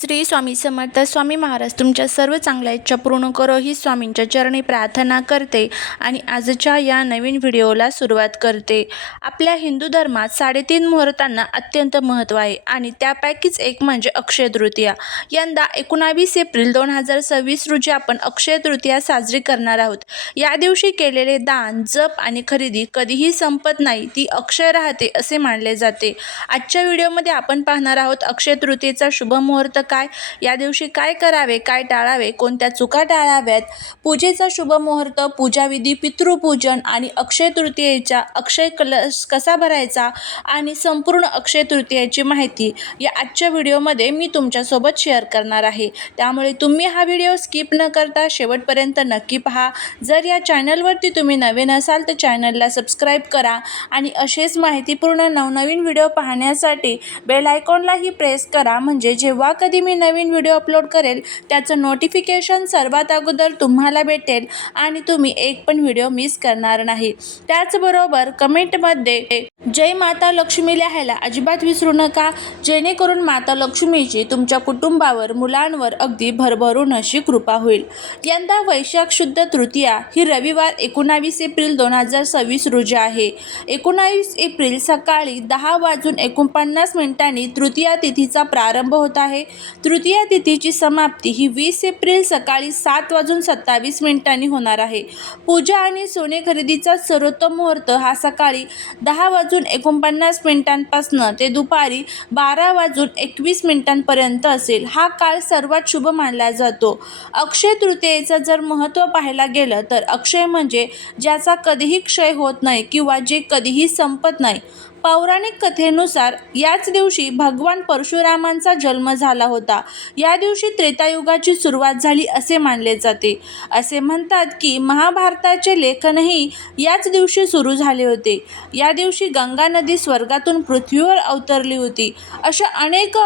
श्री स्वामी समर्थ. स्वामी महाराज तुमच्या सर्व चांगल्या इच्छा पूर्ण करो ही स्वामींच्या चरणी प्रार्थना करते आणि आजच्या या नवीन व्हिडिओला सुरुवात करते. आपल्या हिंदू धर्मात 3.5 मुहूर्तांना अत्यंत महत्त्व आहे आणि त्यापैकीच एक म्हणजे अक्षय तृतीया. यंदा 19 एप्रिल 2026 रोजी आपण अक्षय तृतीया साजरी करणार आहोत. या दिवशी केलेले दान, जप आणि खरेदी कधीही संपत नाही, ती अक्षय राहते असे मानले जाते. आजच्या व्हिडिओमध्ये आपण पाहणार आहोत अक्षय तृतीयेचा शुभ मुहूर्त काय, या दिवशी काय करावे, काय टाळावे, कोणत्या चुका टाळाव्यात, पूजेचा शुभ मुहूर्त, पूजाविधी, पितृपूजन आणि अक्षय तृतीयेचा अक्षय कलश कसा भरायचा आणि संपूर्ण अक्षय तृतीयेची माहिती या आजच्या व्हिडिओमध्ये मी तुमच्यासोबत शेअर करणार आहे. त्यामुळे तुम्ही हा व्हिडिओ स्किप न करता शेवटपर्यंत नक्की पहा. जर या चॅनलवरती तुम्ही नवीन असाल तर चॅनलला सबस्क्राईब करा आणि असेच माहितीपूर्ण नवनवीन व्हिडिओ पाहण्यासाठी बेल आयकॉनलाही प्रेस करा, म्हणजे जेव्हा कधी मी नवीन व्हिडिओ अपलोड करेल त्याचं नोटिफिकेशन सर्वात अगोदर तुम्हाला भेटेल आणि तुम्ही एक पण व्हिडिओ मिस करणार नाही. त्याचबरोबर कमेंटमध्ये जय माता लक्ष्मी लिहायला अजिबात विसरू नका, जेणेकरून माता लक्ष्मीची तुमच्या कुटुंबावर, मुलांवर अगदी भरभरून अशी कृपा होईल. यंदा वैशाख शुद्ध तृतीया ही रविवार 19 एप्रिल 2026 रोजी आहे. 19 एप्रिल सकाळी 10:49 तृतीया तिथीचा प्रारंभ होत आहे. तृतीया तिथीची समाप्ती ही 20 एप्रिल सकाळी 7:27 होणार आहे. पूजा आणि सोने खरेदीचा सर्वोत्तम मुहूर्त हा सकाळी 10:49 पासून ते दुपारी 12:21 पर्यंत असेल. हा काळ सर्वात शुभ मानला जातो. अक्षय तृतीयेचं जर महत्त्व पाहायला गेलं तर अक्षय म्हणजे ज्याचा कधीही क्षय होत नाही किंवा जे कधीही संपत नाही. पौराणिक कथेनुसार याच दिवशी भगवान परशुरामांचा जन्म झाला होता. या दिवशी त्रेतायुगाची सुरुवात झाली असे मानले जाते. असे म्हणतात की महाभारताचे लेखनही याच दिवशी सुरू झाले होते. या दिवशी गंगा नदी स्वर्गातून पृथ्वीवर अवतरली होती. अशा अनेक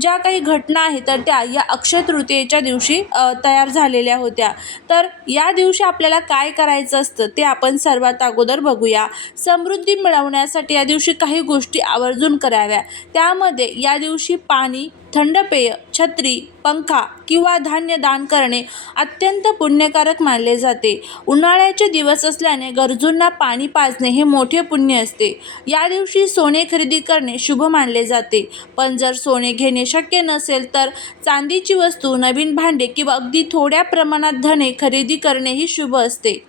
ज्या काही घटना आहेत तर त्या या अक्षय तृतीयेच्या दिवशी तयार झालेल्या होत्या. तर या दिवशी आपल्याला काय करायचं असतं ते आपण सर्वात अगोदर बघूया. समृद्धी मिळवण्यासाठी या दिवशी काही गोष्टी आवर्जून कराव्या. त्यामध्ये या दिवशी पाणी, थंड पेय, छत्री, पंखा किंवा धान्य दान करणे अत्यंत पुण्यकारक मानले जाते. उन्हाळ्याचे दिवस असल्याने गरजूंना पाणी पाजणे हे मोठे पुण्य असते. या दिवशी सोने खरेदी करणे शुभ मानले जाते. पण जर सोने घेणे शक्य नसेल तर चांदीची वस्तू, नवीन भांडे किंवा अगदी थोड्या प्रमाणात धने खरेदी करणेही शुभ असते.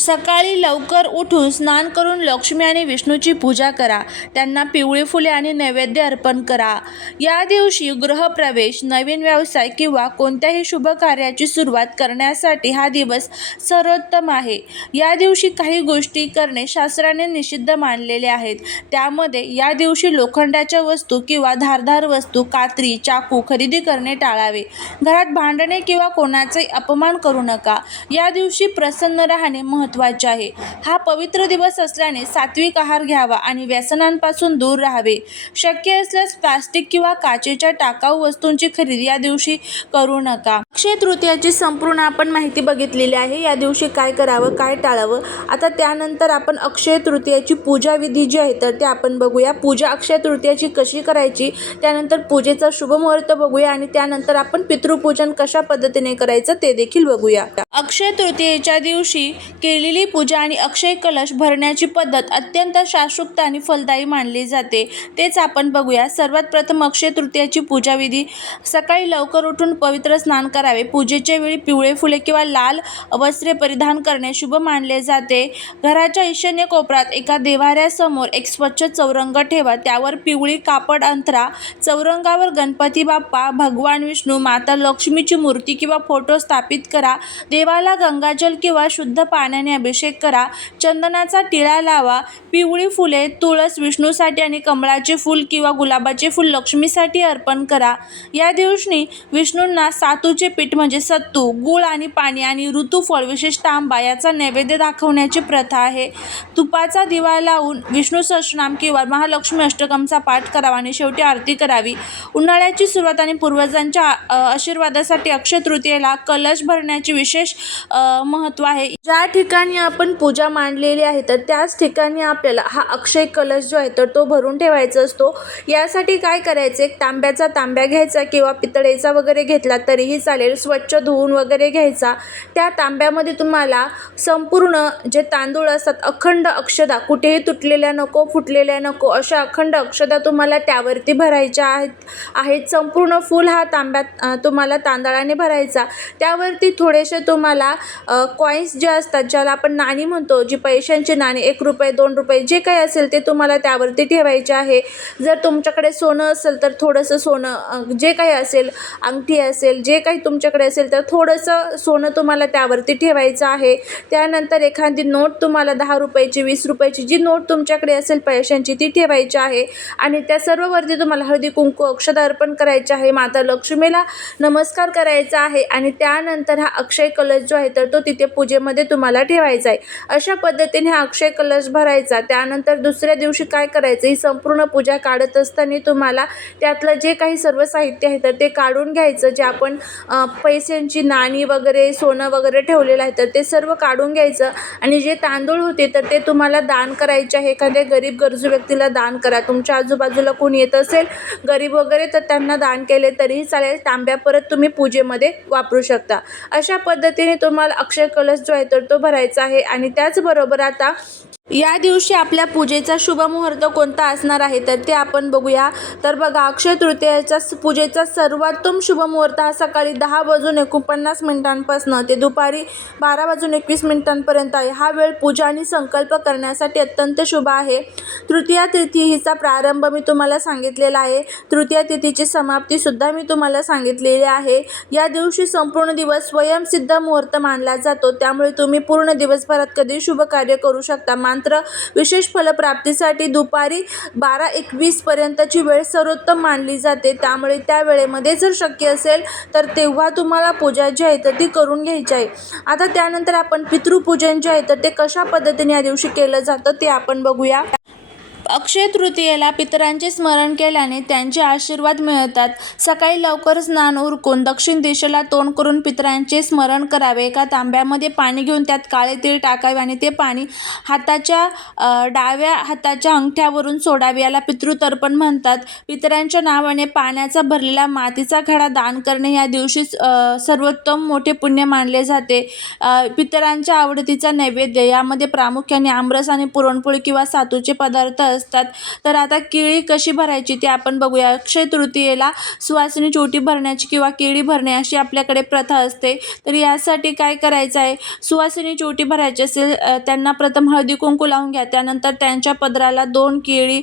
सकाळी लवकर उठून स्नान करून लक्ष्मी आणि विष्णूची पूजा करा. त्यांना पिवळी फुले आणि नैवेद्य अर्पण करा. या दिवशी गृहप्रवेश, नवीन व्यवसाय किंवा कोणत्याही शुभ कार्याची सुरुवात करण्यासाठी हा दिवस सर्वोत्तम आहे. या दिवशी काही गोष्टी करणे शास्त्राने निषिद्ध मानलेले आहेत. त्यामध्ये या दिवशी लोखंडाच्या वस्तू किंवा धारदार वस्तू, कात्री, चाकू खरेदी करणे टाळावे. घरात भांडणे किंवा कोणाचाही अपमान करू नका. या दिवशी प्रसन्न राहणे महत्त्वाचे आहे. हा पवित्र दिवस असल्याने सात्विक आहार घ्यावा आणि व्यसनांपासून दूर राहावे. शक्य असल्यास प्लास्टिक किंवा काचेच्या टाकाऊ वस्तूंची खरेदी या दिवशी करू नका. अक्षय तृतीयाची संपूर्ण आपण माहिती बघितलेली आहे. या दिवशी काय करावं, काय टाळावं. आता त्यानंतर आपण अक्षय तृतीयाची पूजा विधी जी आहे तर ते आपण बघूया. पूजा अक्षय तृतीयाची कशी करायची, त्यानंतर पूजेचा शुभ मुहूर्त बघूया आणि त्यानंतर आपण पितृपूजन कशा पद्धतीने करायचं ते देखील बघूया. अक्षय तृतीयेच्या दिवशी केलेली पूजा आणि अक्षय कलश भरण्याची पद्धत अत्यंत शास्त्रोक्त आणि फलदायी मानली जाते. तेच आपण बघूया. सर्वात प्रथम अक्षय तृतीयाची पूजाविधी. सकाळी लवकर उठून पवित्र स्नान करावे. पूजेच्या वेळी पिवळे फुले किंवा लाल वस्त्रे परिधान करणे शुभ मानले जाते. घराच्या ईशान्य कोपऱ्यात एका देव्हाऱ्यासमोर एक स्वच्छ चौरंग ठेवा. त्यावर पिवळी कापड अंथरा. चौरंगावर गणपती बाप्पा, भगवान विष्णू, माता लक्ष्मीची मूर्ती किंवा फोटो स्थापित करा. देवाला गंगाजल किंवा शुद्ध पाण्याने अभिषेक करा. चंदनाचा टिळा लावा. पिवळी फुले, तुळस विष्णूसाठी आणि कमळाचे फूल किंवा गुलाबाचे फूल लक्ष्मीसाठी अर्पण करा. या दिवशी विष्णूंना सातूचे पीठ म्हणजे सत्तू, गूळ आणि पाणी आणि ऋतुफळ विशेषतः आंबा याचा नैवेद्य दाखवण्याची प्रथा आहे. तुपाचा दिवा लावून विष्णू सहस्रनाम किंवा महालक्ष्मी अष्टकमचा पाठ करावा आणि शेवटी आरती करावी. उन्हाळ्याची सुरुवात आणि पूर्वजांच्या आशीर्वादासाठी अक्षय तृतीयेला कलश भरण्याचे विशेष महत्त्व आहे. ज्या ठिकाणी ठिकाणी आपण पूजा मांडलेली आहे तर त्याच ठिकाणी आपल्याला हा अक्षय कलश जो आहे तर तो भरून ठेवायचा असतो. यासाठी काय करायचं, एक तांब्या घ्यायचा किंवा पितळेचा वगैरे घेतला तरीही चालेल. स्वच्छ धुवून वगैरे घ्यायचा. त्या तांब्यामध्ये तुम्हाला संपूर्ण जे तांदूळ असतात, अखंड अक्षता, कुठेही तुटलेल्या नको, फुटलेल्या नको, अशा अखंड अक्षता तुम्हाला त्यावरती भरायच्या आहेत. संपूर्ण फुल हा तांब्यात तुम्हाला तांदळाने भरायचा. त्यावरती थोडेसे तुम्हाला कॉईन्स जे असतात, ज्याला आपण नाणी म्हणतो, जी पैशांची नाणी, 1 रुपये 2 रुपये जे काही असेल ते तुम्हाला त्यावरती ठेवायचे आहे. जर तुमच्याकडे सोनं असेल तर थोडंसं सोनं, जे काही असेल, अंगठी असेल, जे काही तुमच्याकडे असेल तर थोडंसं सोनं तुम्हाला त्यावरती ठेवायचं आहे. त्यानंतर एखादी नोट तुम्हाला 10 रुपयाची, 20 रुपयाची जी नोट तुमच्याकडे असेल पैशांची ती ठेवायची आहे. आणि त्या सर्ववरती तुम्हाला हळदी कुंकू अक्षता अर्पण करायचे आहे. माता लक्ष्मीला नमस्कार करायचा आहे. आणि त्यानंतर हा अक्षय कलश जो आहे तर तो तिथे पूजेमध्ये तुम्हाला ठेवायचा आहे. अशा पद्धतीने हा अक्षय कलश भरायचा. त्यानंतर दुसऱ्या दिवशी काय करायचं, ही संपूर्ण पूजा काढत असताना तुम्हाला त्यातलं जे काही सर्व साहित्य आहे तर ते काढून घ्यायचं. जे आपण पैशांची नाणी वगैरे, सोनं वगैरे ठेवलेलं आहे तर ते सर्व काढून घ्यायचं. आणि जे तांदूळ होते तर ते तुम्हाला दान करायचे आहे. एखाद्या गरीब गरजू व्यक्तीला दान करा. तुमच्या आजूबाजूला कोणी येत असेल गरीब वगैरे तर त्यांना दान केले तरीही चालेल. तांब्या परत तुम्ही पूजेमध्ये वापरू शकता. अशा पद्धतीने तुम्हाला अक्षय कलश जो आहे तर तो भरायचा आहे. आणि त्याचबरोबर आता या दिवशी आपल्या पूजेचा शुभ मुहूर्त कोणता असणार आहे तर ते आपण बघूया. तर बघा, अक्षय तृतीयेचा पूजेचा सर्वोत्तम शुभ मुहूर्त हा सकाळी 10:49 ते दुपारी 12:21 आहे. हा वेळ पूजा आणि संकल्प करण्यासाठी अत्यंत शुभ आहे. तृतीया तिथी हिचा प्रारंभ मी तुम्हाला सांगितलेला आहे. तृतीया तिथीची समाप्तीसुद्धा मी तुम्हाला सांगितलेली आहे. या दिवशी संपूर्ण दिवस स्वयंसिद्ध मुहूर्त मानला जातो. त्यामुळे तुम्ही पूर्ण दिवसभरात कधी शुभ कार्य करू शकता. मात्र विशेष फलप्राप्तीसाठी दुपारी 12:21 पर्यंतची वेळ सर्वोत्तम मानली जाते. त्यामुळे त्या वेळेमध्ये जर शक्य असेल तर तेव्हा तुम्हाला पूजा जी आहे तर ती करून घ्यायची आहे. आता त्यानंतर आपण पितृपूजन जे आहे तर ते कशा पद्धतीने या दिवशी केलं जातं ते आपण बघूया. अक्षय तृतीयेला पितरांचे स्मरण केल्याने त्यांचे आशीर्वाद मिळतात. सकाळी लवकर स्नान उरकून दक्षिण दिशेला तोंड करून पितरांचे स्मरण करावे. एका तांब्यामध्ये पाणी घेऊन त्यात काळे तीळ टाकावे आणि ते पाणी डाव्या हाताच्या अंगठ्यावरून सोडावे. याला पितृतर्पण म्हणतात. पितरांच्या नावाने पाण्याचा भरलेला मातीचा घडा दान करणे या दिवशी सर्वोत्तम मोठे पुण्य मानले जाते. पितरांच्या आवडतीचा नैवेद्य यामध्ये प्रामुख्याने आमरस आणि पुरणपोळी किंवा सातूचे पदार्थ असतात. तर आता केळी कशी भरायची ते आपण बघूया. अक्षय तृतीयेला सुवासिनीची ओटी भरण्याची किंवा केळी भरणे अशी आपल्याकडे प्रथा असते. तर यासाठी काय करायचं आहे, सुवासिनीची ओटी भरायची असेल त्यांना प्रथम हळदी कुंकू लावून घ्या. त्यानंतर त्यांच्या पदराला 2 केळी,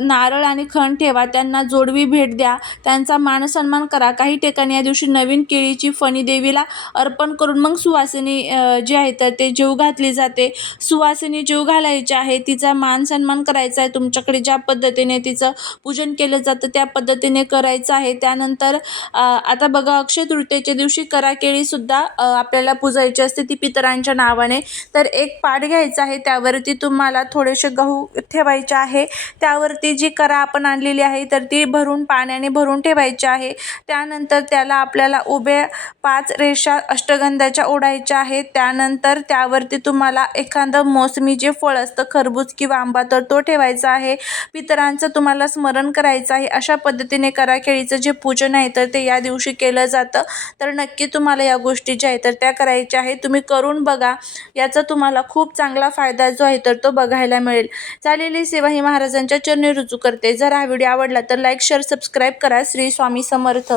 नारळ आणि खण ठेवा. त्यांना जोडवी भेट द्या. त्यांचा मानसन्मान करा. काही ठिकाणी या दिवशी नवीन केळीची फणी देवीला अर्पण करून मग सुवासिनी जी आहे तर ते जेव घातली जाते. सुवासिनी जेव घालायची आहे, तिचा मान सन्मान करायचा आहे. तुमच्याकडे ज्या पद्धतीने तिचं पूजन केलं जातं त्या पद्धतीने करायचं आहे. त्यानंतर आता बघा, अक्षय तृतीयेच्या दिवशी करा केळीसुद्धा आपल्याला पूजायची असते ती पितरांच्या नावाने. तर एक पाट घ्यायचा आहे. त्यावरती तुम्हाला थोडेसे गहू ठेवायचे आहे. त्यावरती जी करा आपण आणलेली आहे तर ती पाण्याने भरून ठेवायची आहे. त्यानंतर त्याला आपल्याला उभ्या 5 रेषा अष्टगंधाच्या ओढायच्या आहेत. त्यानंतर त्यावरती तुम्हाला एखादं मोसमी जे फळ असतं, खरबूज किंवा आंबा, तर तो ठेवायचा आहे. पितरांचं तुम्हाला स्मरण करायचं आहे. अशा पद्धतीने करा केळीचं जे पूजन आहे तर ते या दिवशी केलं जातं. तर नक्की तुम्हाला या गोष्टी ज्या आहेत तर त्या करायच्या आहेत. तुम्ही करून बघा. याचा तुम्हाला खूप चांगला फायदा जो आहे तर तो बघायला मिळेल. चालेली सेवा ही महाराजांच्या चरणी रुजू करते. जर हा व्हिडिओ आवडला तर लाईक, शेअर, सबस्क्राईब करा. श्री स्वामी समर्थ.